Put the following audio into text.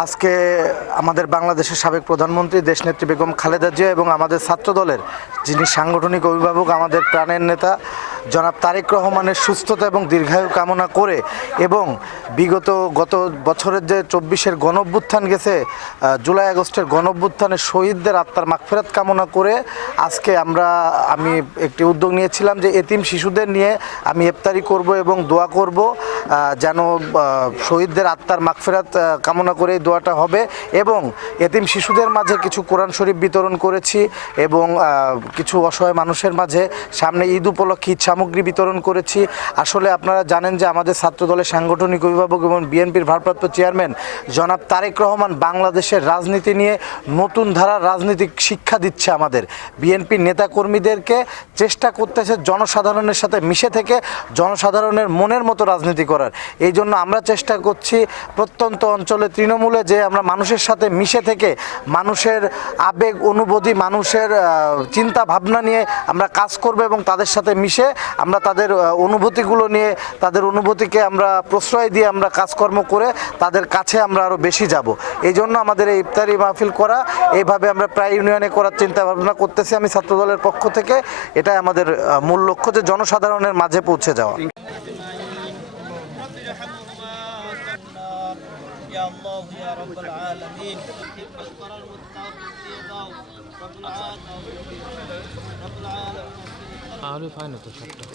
আজকে আমাদের বাংলাদেশের সাবেক প্রধানমন্ত্রী দেশনেত্রী বেগম খালেদা জিয়া এবং আমাদের ছাত্র দলের যিনি সাংগঠনিক অভিভাবক, আমাদের প্রাণের নেতা জনাব তারেক রহমানের সুস্থতা এবং দীর্ঘায়ু কামনা করে এবং বিগত গত বছরের যে চব্বিশের গণঅভ্যুত্থান গেছে জুলাই আগস্টের গণঅভ্যুত্থানের শহীদদের আত্মার মাগফেরাত কামনা করে আজকে আমরা, আমি একটি উদ্যোগ নিয়েছিলাম যে এতিম শিশুদের নিয়ে আমি ইফতারি করব এবং দোয়া করব। যেন শহীদদের আত্মার মাগফেরাত কামনা করে দোয়াটা হবে এবং এতিম শিশুদের মাঝে কিছু কোরআন শরীফ বিতরণ করেছি এবং কিছু অসহায় মানুষের মাঝে সামনে ঈদ উপলক্ষে ঈদ সামগ্রী বিতরণ করেছি। আসলে আপনারা জানেন যে আমাদের ছাত্র দলের সাংগঠনিক অভিভাবক এবং বিএনপির ভারপ্রাপ্ত চেয়ারম্যান জনাব তারেক রহমান বাংলাদেশের রাজনীতি নিয়ে নতুন ধারার রাজনীতিক শিক্ষা দিচ্ছে আমাদের। বিএনপির নেতাকর্মীদেরকে চেষ্টা করতেছে জনসাধারণের সাথে মিশে থেকে জনসাধারণের মনের মতো রাজনীতি করার। এই জন্য আমরা চেষ্টা করছি প্রত্যন্ত অঞ্চলে তৃণমূলে যে আমরা মানুষের সাথে মিশে থেকে মানুষের আবেগ, অনুভূতি, মানুষের চিন্তা ভাবনা নিয়ে আমরা কাজ করব এবং তাদের সাথে মিশে আমরা তাদের অনুভূতিগুলো নিয়ে, তাদের অনুভূতিকে আমরা প্রশ্রয় দিয়ে আমরা কাজকর্ম করে তাদের কাছে আমরা আরও বেশি যাব। এই জন্য আমাদের এই ইফতারি মাহফিল করা, এইভাবে আমরা প্রায় ইউনিয়নে করার চিন্তা ভাবনা করতেছি আমি ছাত্রদলের পক্ষ থেকে। এটাই আমাদের মূল লক্ষ্য যে জনসাধারণের মাঝে পৌঁছে যাওয়া। يا الله يا رب العالمين القرار والتعاون رب العالمين رب العالمين আরে পায় না তো সাতটা